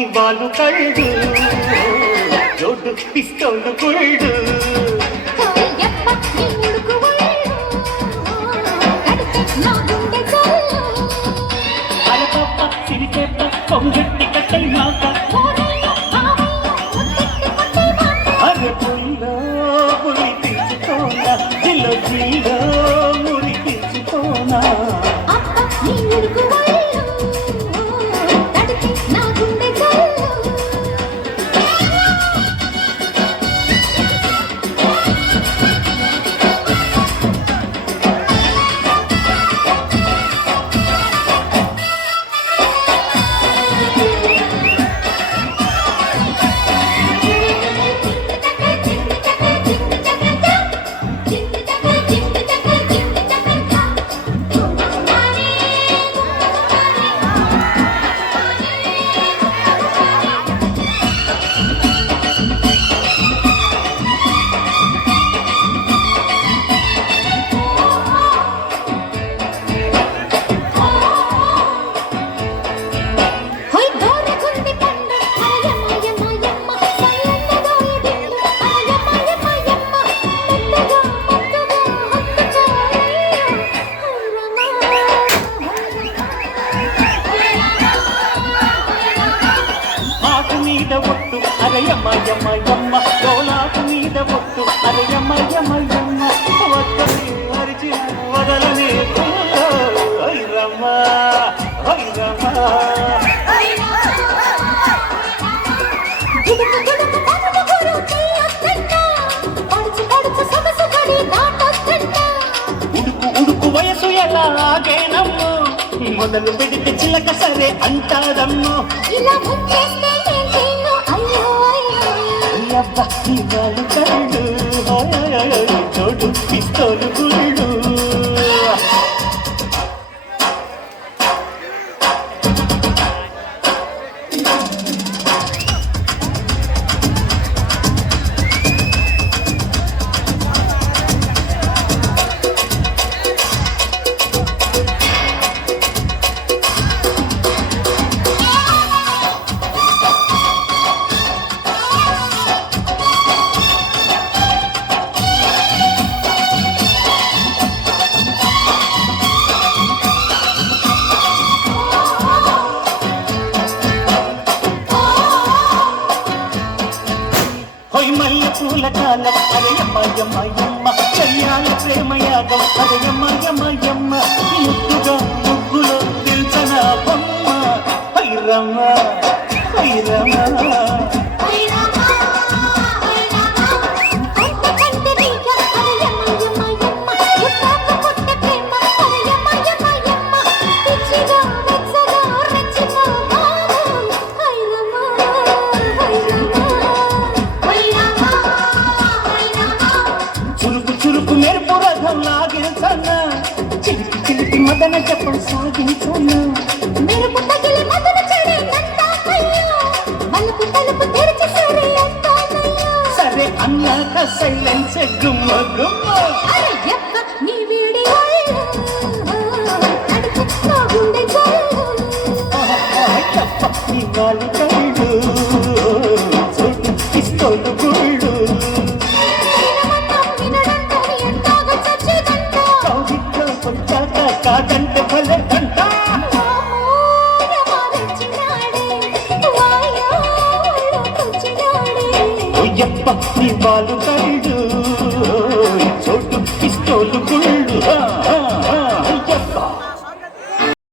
నీ వాళ్ళు కళ్ళు జోడు పిస్తోలు కుళ్ళు అలపప్ప సిరిచేప కొంగట్టి కట్టై మాట అరే పుల్లో మురి తీసుకోనా జిల్లో జిల్లో మురి తీసుకోనా ఒట్టు అరయమయమయమ్మ డోలాకు మీద ఒట్టు అరయమయమయమ్మ ఒక్కని మరిచి వదలనే ఐరమ్మ ఐరమ్మ ఉడుకు ఉడుకు వయసు ఎలాగేనమ్ము మొదలు పెడితే చిలక సరే అంటారమ్ము ఇలా వాళ్ళు కళ్ళు చోడు పిస్తోలు గుళ్ళు మల్ల పూల కాలం అరయమయమయమ్మ చెయ్యాల ప్రేమయాగం అరయమయమయమ్మ ముద్దుగా ముగ్గులో తెలుసన బొమ్మ ఐరమ్మ ఐరమ్మ చిలిపి చిలిపి మదన చెప్పం సాగించను మెరుపు తగిలి మదన చెడే మలుపు తలుపు తెరిచి సరే సరే అన్నాక సైలెన్స్ గుమ్మ గుమ్మ అరే ఎక్క నీ వీడి గుండె నీ వాళ్ళు కళ్ళు చోటు పిస్తోలు గుళ్ళు కాదంటే భలే దంట నీ వాళ్ళు కళ్ళు చోటు పిస్తోలు